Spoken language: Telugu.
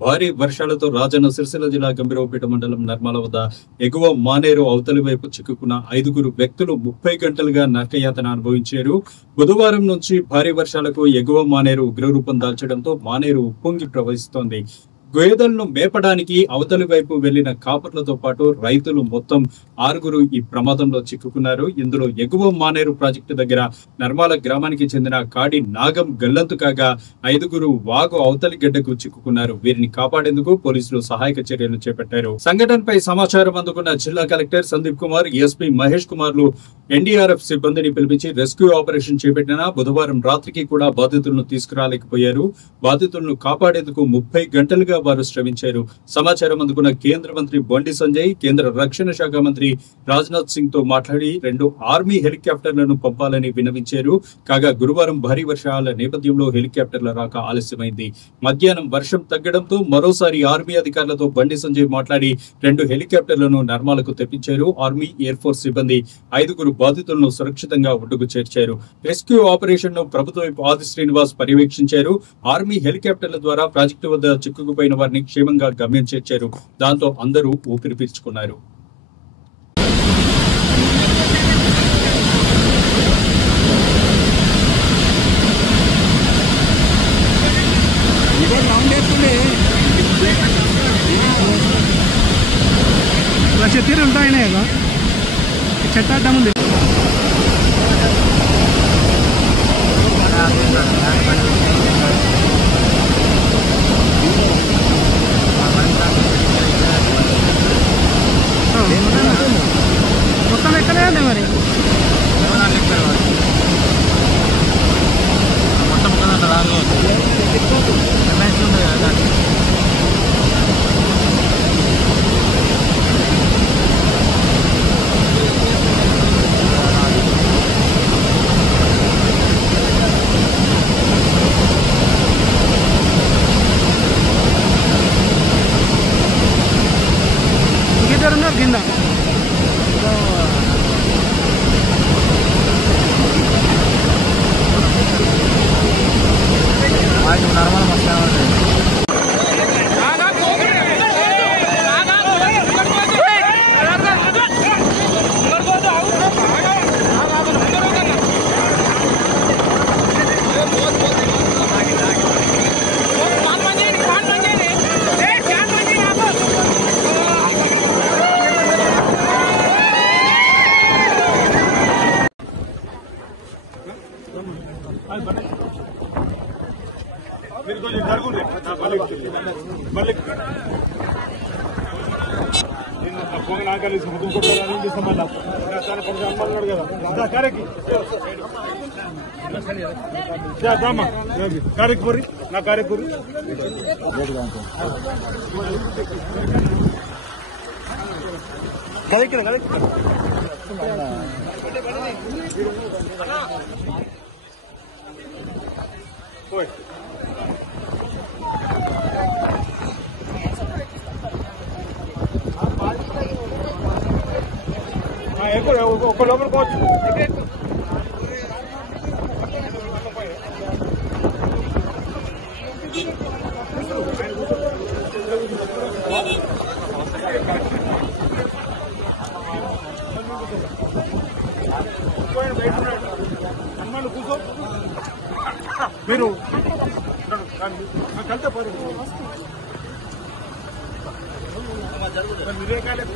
భారీ వర్షాలతో రాజన్న సిరిసిల్ల జిల్లా గంభీరావుపేట మండలం నర్మల వద్ద ఎగువ మానేరు అవతలి వైపు చిక్కుకున్న 5 వ్యక్తులు 30 గంటలుగా నరకయాతన అనుభవించారు. బుధవారం నుంచి భారీ వర్షాలకు ఎగువ మానేరు ఉగ్రరూపం దాల్చడంతో మానేరు ఉప్పొంగి ప్రవహిస్తోంది. గేదెలను మేపడానికి అవతలి వైపు వెళ్లిన కాపర్లతో పాటు రైతులు మొత్తం 6 ఈ ప్రమాదంలో చిక్కుకున్నారు. ఇందులో ఎగువ మానేరు ప్రాజెక్టు దగ్గర నర్మాల గ్రామానికి చెందిన కాడి నాగం గల్లంతు కాగా 5 వాగు అవతలి గడ్డకు చిక్కుకున్నారు. వీరిని కాపాడేందుకు పోలీసులు సహాయక చర్యలు చేపట్టారు. సంఘటనపై సమాచారం అందుకున్న జిల్లా కలెక్టర్ సందీప్ కుమార్, ఎస్పీ మహేష్ కుమార్లు ఎన్డీఆర్ఎఫ్ సిబ్బందిని పిలిపించి రెస్క్యూ ఆపరేషన్ చేపట్టినా బుధవారం రాత్రికి కూడా బాధితులను తీసుకురాలేకపోయారు. బాధితులను కాపాడేందుకు 30 గంటలుగా వారు శ్రమించారు. సమాచారం అందుకున్న కేంద్ర మంత్రి బండి సంజయ్ కేంద్ర రక్షణ శాఖ మంత్రి రాజ్నాథ్ సింగ్ తో మాట్లాడి 2 ఆర్మీ హెలికాప్టర్లను పంపాలని విన్నవించారు. కాగా గురువారం భారీ వర్షాల నేపథ్యంలో హెలికాప్టర్ల రాక ఆలస్యమైంది. మధ్యాహ్నం వర్షం తగ్గడంతో మరోసారి ఆర్మీ అధికారులతో బండి సంజయ్ మాట్లాడి 2 హెలికాప్టర్లను నర్మాలకు తెప్పించారు. ఆర్మీ ఎయిర్ ఫోర్స్ సిబ్బంది 5 బాధితులను సురక్షితంగా ఒడ్డుకు చేర్చారు. రెస్క్యూ ఆపరేషన్ ను ప్రభుత్వ ఆది శ్రీనివాస్ పర్యవేక్షించారు. ఆర్మీ హెలికాప్టర్ల ద్వారా ప్రాజెక్టు వద్ద చిక్కుకుపోయిన వారిని క్షేమంగా గమ్యం చేర్చారు. దాంతో అందరూ ఊపిరి పీల్చుకున్నారు. చెత్త ఉంటాయనే కదా చెత్త అడ్డం ఉంది. మొత్తం ఎక్కలేదండి మరి ఉన్నారు కింద కార్యకూరి నా కార్యకూరి ఒక లోపల పోవచ్చు. కూర్చో మీరు కలితే పోరు మీరే కాలేదు